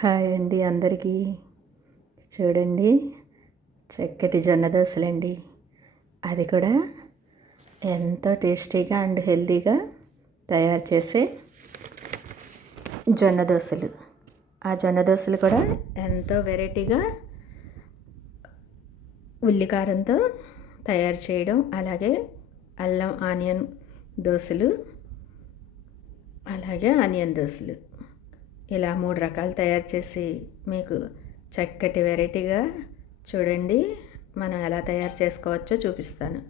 Hi అండి అందరికీ. చూడండి, చక్కటి జొన్న దోశలండి. అది కూడా ఎంతో టేస్టీగా అండ్ హెల్తీగా తయారు చేసే జొన్న దోశలు. ఆ జొన్న దోశలు కూడా ఎంతో వెరైటీగా ఉల్లికారంతో తయారు చేయడం, అలాగే అల్లం ఆనియన్ దోశలు, అలాగే ఆనియన్ దోశలు, ఇలా 3 రకాలు తయారు చేసి మీకు చక్కటి వెరైటీగా చూడండి మనం ఎలా తయారు చేసుకోవచ్చో చూపిస్తాను.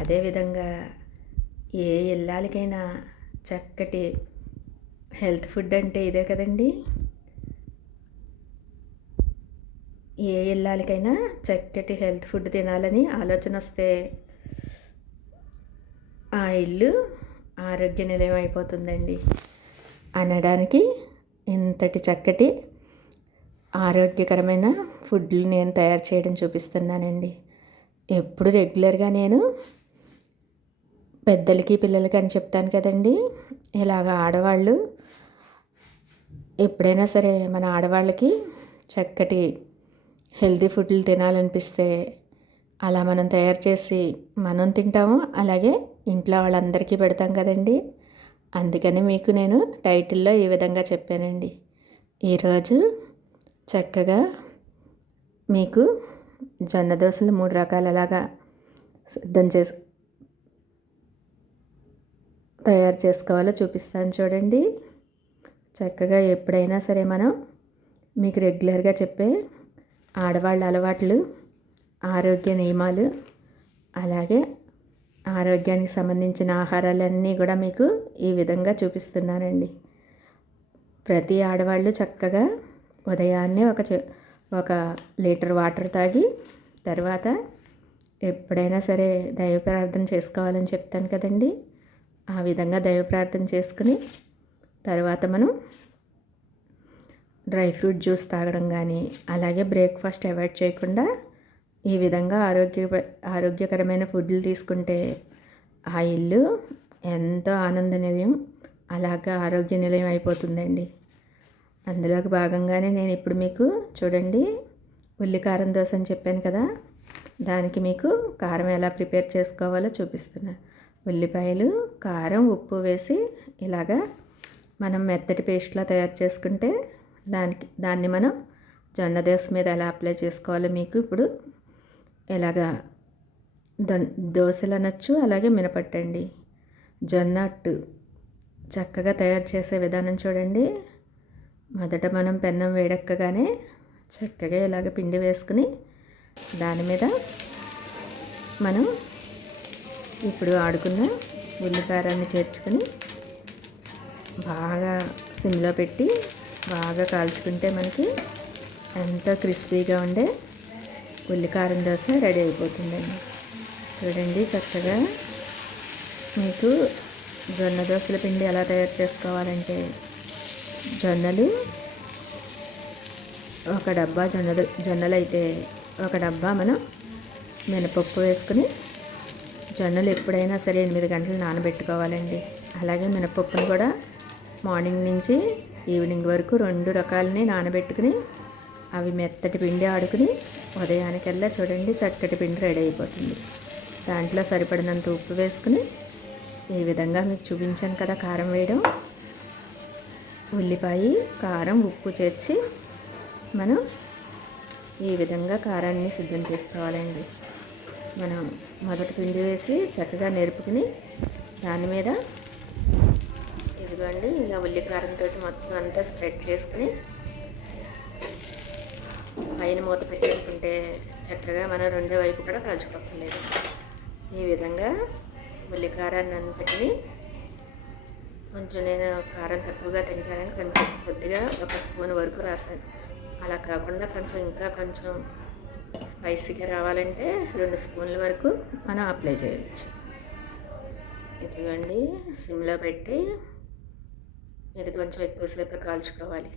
అదేవిధంగా ఏ ఇల్లాలకైనా చక్కటి హెల్త్ ఫుడ్ అంటే ఇదే కదండి. ఏ ఇల్లాలకైనా చక్కటి హెల్త్ ఫుడ్ తినాలని ఆలోచన వస్తే ఆ ఇల్లు ఆరోగ్య నిలయం అయిపోతుందండి అనడానికి ఇంతటి చక్కటి ఆరోగ్యకరమైన ఫుడ్లు నేను తయారు చేయడం చూపిస్తున్నానండి. ఎప్పుడు రెగ్యులర్గా నేను పెద్దలకి పిల్లలకి అని చెప్తాను కదండి. ఇలాగ ఆడవాళ్ళు ఎప్పుడైనా సరే మన ఆడవాళ్ళకి చక్కటి హెల్తీ ఫుడ్లు తినాలనిపిస్తే అలా మనం తయారు చేసి మనం తింటాము, అలాగే ఇంట్లో వాళ్ళందరికీ పెడతాం కదండి. అందుకని మీకు నేను టైటిల్లో ఈ విధంగా చెప్పానండి. ఈరోజు చక్కగా మీకు జొన్న దోశలు 3 రకాలు ఎలాగా సిద్ధం చేసి తయారు చేసుకోవాలో చూపిస్తాను చూడండి. చక్కగా ఎప్పుడైనా సరే మనం మీకు రెగ్యులర్గా చెప్పే ఆడవాళ్ళ అలవాట్లు, ఆరోగ్య నియమాలు, అలాగే ఆరోగ్యానికి సంబంధించిన ఆహారాలన్నీ కూడా మీకు ఈ విధంగా చూపిస్తున్నానండి. ప్రతి ఆడవాళ్ళు చక్కగా ఉదయాన్నే ఒక లీటర్ వాటర్ తాగి తర్వాత ఎప్పుడైనా సరే దైవ ప్రార్థన చేసుకోవాలని చెప్తాను కదండి. ఆ విధంగా దైవ ప్రార్థన చేసుకుని తర్వాత మనం డ్రై ఫ్రూట్ జ్యూస్ తాగడం కానీ, అలాగే బ్రేక్ఫాస్ట్ అవాయిడ్ చేయకుండా ఈ విధంగా ఆరోగ్యకరమైన ఫుడ్లు తీసుకుంటే ఆ ఇల్లు ఎంతో ఆనంద నిలయం, అలాగా ఆరోగ్య నిలయం అయిపోతుందండి. అందులోకి భాగంగానే నేను ఇప్పుడు మీకు చూడండి ఉల్లికారం దోశ అని చెప్పాను కదా, దానికి మీకు కారం ఎలా ప్రిపేర్ చేసుకోవాలో చూపిస్తున్నా. ఉల్లిపాయలు, కారం, ఉప్పు వేసి ఇలాగా మనం మెత్తటి పేస్ట్లా తయారు చేసుకుంటే దాన్ని మనం జొన్న దోశ మీద ఎలా అప్లై చేసుకోవాలో మీకు ఇప్పుడు ఎలాగా దోశలు అనొచ్చు, అలాగే మినపట్టండి జొన్న అట్టు చక్కగా తయారు చేసే విధానం చూడండి. మొదట మనం పెన్నం వేడెక్కగానే చక్కగా ఇలాగ పిండి వేసుకుని దాని మీద మనం ఇప్పుడు ఆడుకున్న ఉల్లికారాన్ని చేర్చుకొని బాగా సిమ్లో పెట్టి బాగా కాల్చుకుంటే మనకి ఎంతో క్రిస్పీగా ఉండే ఉల్లికారం దోశ రెడీ అయిపోతుందండి. చూడండి చక్కగా మీకు జొన్న దోశల పిండి ఎలా తయారు చేసుకోవాలంటే, జొన్నలు ఒక డబ్బా జొన్నలు అయితే ఒక డబ్బా మనం మినపప్పు వేసుకుని, జొన్నలు ఎప్పుడైనా సరే 8 గంటలు నానబెట్టుకోవాలండి. అలాగే మినపప్పును కూడా మార్నింగ్ నుంచి ఈవినింగ్ వరకు 2 రకాలని నానబెట్టుకుని అవి మెత్తటి పిండి ఆడుకుని ఉదయానికల్లా చూడండి చక్కటి పిండి రెడీ అయిపోతుంది. దాంట్లో సరిపడినంత ఉప్పు వేసుకుని ఈ విధంగా మీకు చూపించాను కదా కారం వేయడం, ఉల్లిపాయ, కారం, ఉప్పు చేర్చి మనం ఈ విధంగా కారాన్ని సిద్ధం చేసుకోవాలండి. మనం మొదటి పిండి వేసి చక్కగా నేర్పుకుని దాని మీద ఇదిగోండి ఇలా ఉల్లికారంతో మొత్తం అంతా స్ప్రెడ్ చేసుకుని పైన మూత పెట్టేసుకుంటే చక్కగా మనం రెండో వైపు కూడా కాల్చుకోలేదు. ఈ విధంగా ఉల్లికారాన్ని అంతటిని కొంచెం నేను కారం తక్కువగా తింటానని కొంచెం కొద్దిగా 1 స్పూన్ వరకు రాశాను. అలా కాకుండా కొంచెం స్పైసీగా రావాలంటే 2 స్పూన్ల వరకు మనం అప్లై చేయవచ్చు. ఇదిగోండి సిమ్లో పెట్టి ఇది కొంచెం ఎక్కువసేపు కాల్చుకోవాలి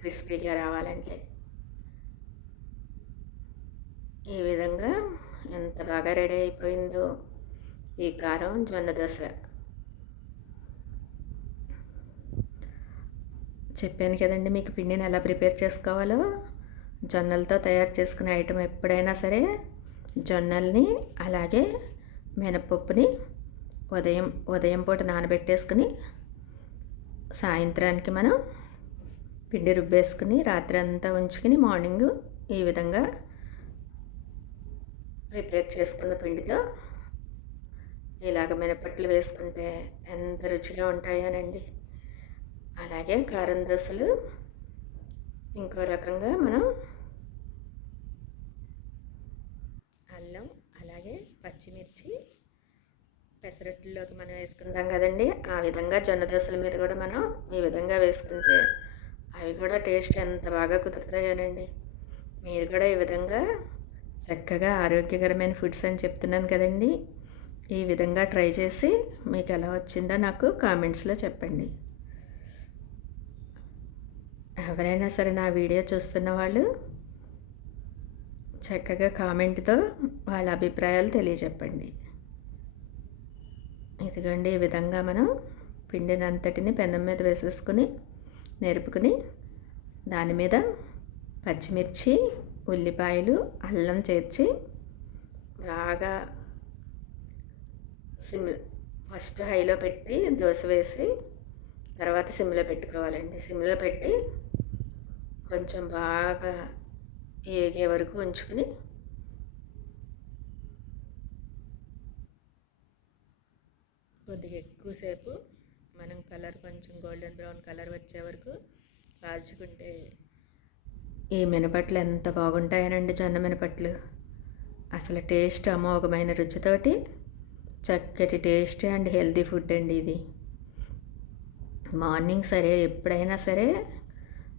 క్రిస్పీగా రావాలంటే. ఈ విధంగా ఎంత బాగా రెడీ అయిపోయిందో ఈ కారం జొన్న దోశ. చెప్పాను కదండి మీకు పిండిని ఎలా ప్రిపేర్ చేసుకోవాలో. జొన్నలతో తయారు చేసుకునే ఐటెం ఎప్పుడైనా సరే జొన్నల్ని అలాగే మినపప్పుని ఉదయం ఉదయం పూట నానబెట్టేసుకుని సాయంత్రానికి మనం పిండి రుబ్బేసుకుని రాత్రి అంతా ఉంచుకుని మార్నింగ్ ఈ విధంగా ప్రిపేర్ చేసుకున్న పిండితో ఇలాగ మినపట్లు వేసుకుంటే ఎంత రుచిగా ఉంటాయోనండి. అలాగే కారం దోశలు ఇంకో రకంగా మనం అల్లం అలాగే పచ్చిమిర్చి పెసరట్లోకి మనం వేసుకుంటాం కదండి, ఆ విధంగా జొన్న దోశల మీద కూడా మనం ఈ విధంగా వేసుకుంటే అవి కూడా టేస్ట్ ఎంత బాగా కుదురుతాయోనండి. మీరు కూడా ఈ విధంగా చక్కగా ఆరోగ్యకరమైన ఫుడ్స్ అని చెప్తున్నాను కదండి, ఈ విధంగా ట్రై చేసి మీకు ఎలా వచ్చిందో నాకు కామెంట్స్లో చెప్పండి. ఎవరైనా సరే నా వీడియో చూస్తున్న వాళ్ళు చక్కగా కామెంట్తో వాళ్ళ అభిప్రాయాలు తెలియజెప్పండి. ఇదిగోండి ఈ విధంగా మనం పిండిని అంతటిని పెనం మీద వేసేసుకుని నెరుపుకుని దాని మీద పచ్చిమిర్చి ఉల్లిపాయలు అల్లం చేర్చి బాగా ఫస్ట్ హైలో పెట్టి దోశ వేసి తర్వాత సిమ్లో పెట్టుకోవాలండి. సిమ్లో పెట్టి కొంచెం బాగా ఏగే వరకు ఉంచుకుని కొద్దిగా ఎక్కువసేపు మనం కలర్ కొంచెం గోల్డెన్ బ్రౌన్ కలర్ వచ్చే వరకు కాల్చుకుంటే ఈ మినపట్లు ఎంత బాగుంటాయనండి. జొన్న మినపట్లు అసలు టేస్ట్ అమోఘమైన రుచితోటి చక్కటి టేస్ట్ అండ్ హెల్తీ ఫుడ్ అండి ఇది. మార్నింగ్ సరే ఎప్పుడైనా సరే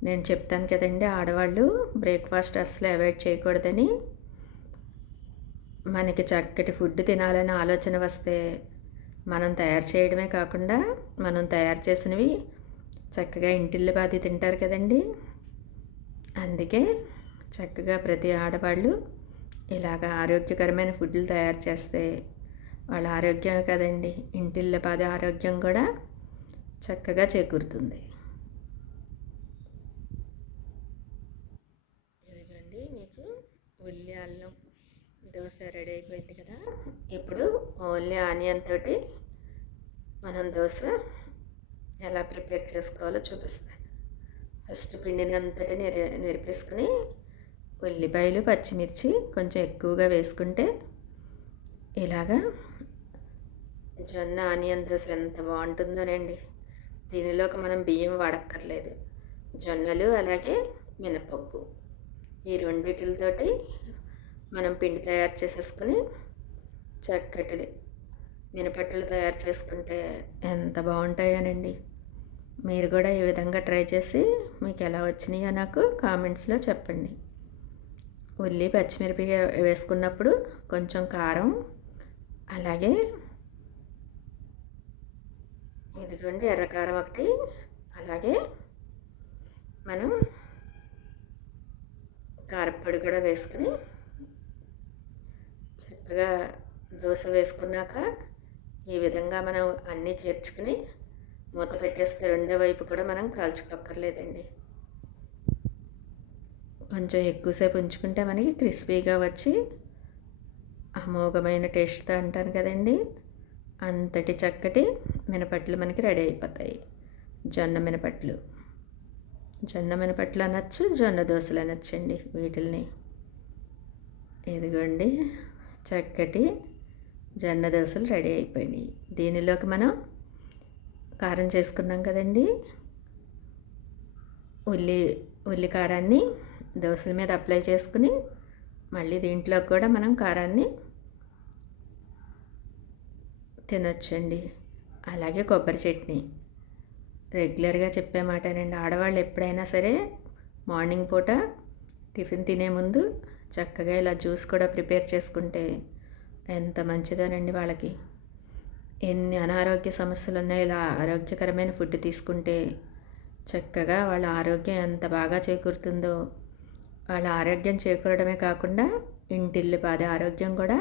నేను చెప్తాను కదండి, ఆడవాళ్ళు బ్రేక్ఫాస్ట్ అసలు అవాయిడ్ చేయకూడదని. మనకి చక్కటి ఫుడ్ తినాలని ఆలోచన వస్తే మనం తయారు చేయడమే కాకుండా మనం తయారు చేసినవి చక్కగా ఇంటిల్లిపాది తింటారు కదండి. అందుకే చక్కగా ప్రతి ఆడవాళ్ళు ఇలాగ ఆరోగ్యకరమైన ఫుడ్లు తయారు చేస్తే వాళ్ళ ఆరోగ్యం కదండి, ఇంటిల్లిపాది ఆరోగ్యం కూడా చక్కగా చేకూరుతుంది. ఇదిగోండి మీకు ఉల్లి అల్లం దోశ రెడీ అయిపోయింది కదా. ఇప్పుడు ఓన్లీ ఆనియన్ తోటి మనం దోశ ఎలా ప్రిపేర్ చేసుకోవాలో చూపిస్తాను. ఫస్ట్ పిండిని అంతటి నెరిపేసుకుని ఉల్లిపాయలు పచ్చిమిర్చి కొంచెం ఎక్కువగా వేసుకుంటే ఇలాగా జొన్న ఆనియన్ దోశ ఎంత బాగుంటుందోనండి. దీనిలోకి మనం బియ్యం వాడక్కర్లేదు, జొన్నలు అలాగే మినపప్పు ఈ రెండిటితోటి మనం పిండి తయారు చేసేసుకుని చక్కటిది మినపట్లు తయారు చేసుకుంటే ఎంత బాగుంటాయోనండి. మీరు కూడా ఈ విధంగా ట్రై చేసి మీకు ఎలా వచ్చినాయో నాకు కామెంట్స్లో చెప్పండి. ఉల్లి పచ్చిమిరపకాయ వేసుకున్నప్పుడు కొంచెం కారం అలాగే ఇదిగోండి ఎర్రకారం ఒకటి, అలాగే మనం కారప్పొడి కూడా వేసుకుని చక్కగా దోశ వేసుకున్నాక ఈ విధంగా మనం అన్నీ చేర్చుకుని మూత పెట్టేస్తే రెండో వైపు కూడా మనం కాల్చుకోక్కర్లేదండి. కొంచెం ఎక్కువసేపు ఉంచుకుంటే మనకి క్రిస్పీగా వచ్చి అమోఘమైన టేస్ట్తో అంటాను కదండి, అంతటి చక్కటి మినపట్లు మనకి రెడీ అయిపోతాయి. జొన్న మినపట్లు అనొచ్చు, జొన్న దోశలు అనొచ్చండి వీటిల్ని. ఇదిగోండి చక్కటి జొన్న దోశలు రెడీ అయిపోయినాయి. దీనిలోకి మనం కారం చేసుకున్నాం కదండి, ఉల్లి కారాన్ని దోశల మీద అప్లై చేసుకుని మళ్ళీ దీంట్లో కూడా మనం కారాన్ని తినొచ్చండి. అలాగే కొబ్బరి చట్నీ రెగ్యులర్గా చెప్పే మాటేనండి. ఆడవాళ్ళు ఎప్పుడైనా సరే మార్నింగ్ పూట టిఫిన్ తినే ముందు చక్కగా ఇలా జ్యూస్ కూడా ప్రిపేర్ చేసుకుంటే ఎంత మంచిదోనండి. వాళ్ళకి ఎన్ని అనారోగ్య సమస్యలు ఉన్నాయో ఇలా ఆరోగ్యకరమైన ఫుడ్ తీసుకుంటే చక్కగా వాళ్ళ ఆరోగ్యం ఎంత బాగా చేకూరుతుందో. వాళ్ళ ఆరోగ్యం చేకూరడమే కాకుండా ఇంటిల్లిపాది ఆరోగ్యం కూడా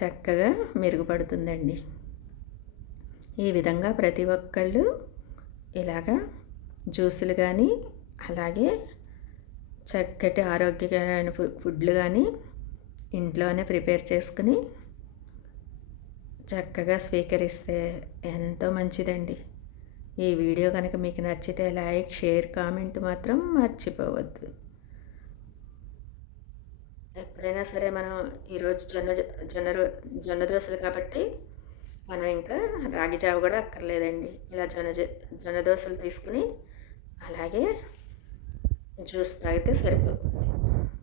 చక్కగా మెరుగుపడుతుందండి. ఈ విధంగా ప్రతి ఒక్కళ్ళు ఇలాగా జ్యూసులు కానీ అలాగే చక్కటి ఆరోగ్యకరమైన ఫుడ్లు కానీ ఇంట్లోనే ప్రిపేర్ చేసుకుని చక్కగా స్వీకరిస్తే ఎంతో మంచిదండి. ఈ వీడియో కనుక మీకు నచ్చితే లైక్, షేర్, కామెంట్ మాత్రం మర్చిపోవద్దు. ఎప్పుడైనా సరే మనం ఈరోజు జొన్న దోశలు కాబట్టి మనం ఇంకా రాగి జావ కూడా అక్కర్లేదండి. ఇలా జొన్న దోశలు తీసుకుని అలాగే జ్యూస్ తాగితే సరిపోతుంది.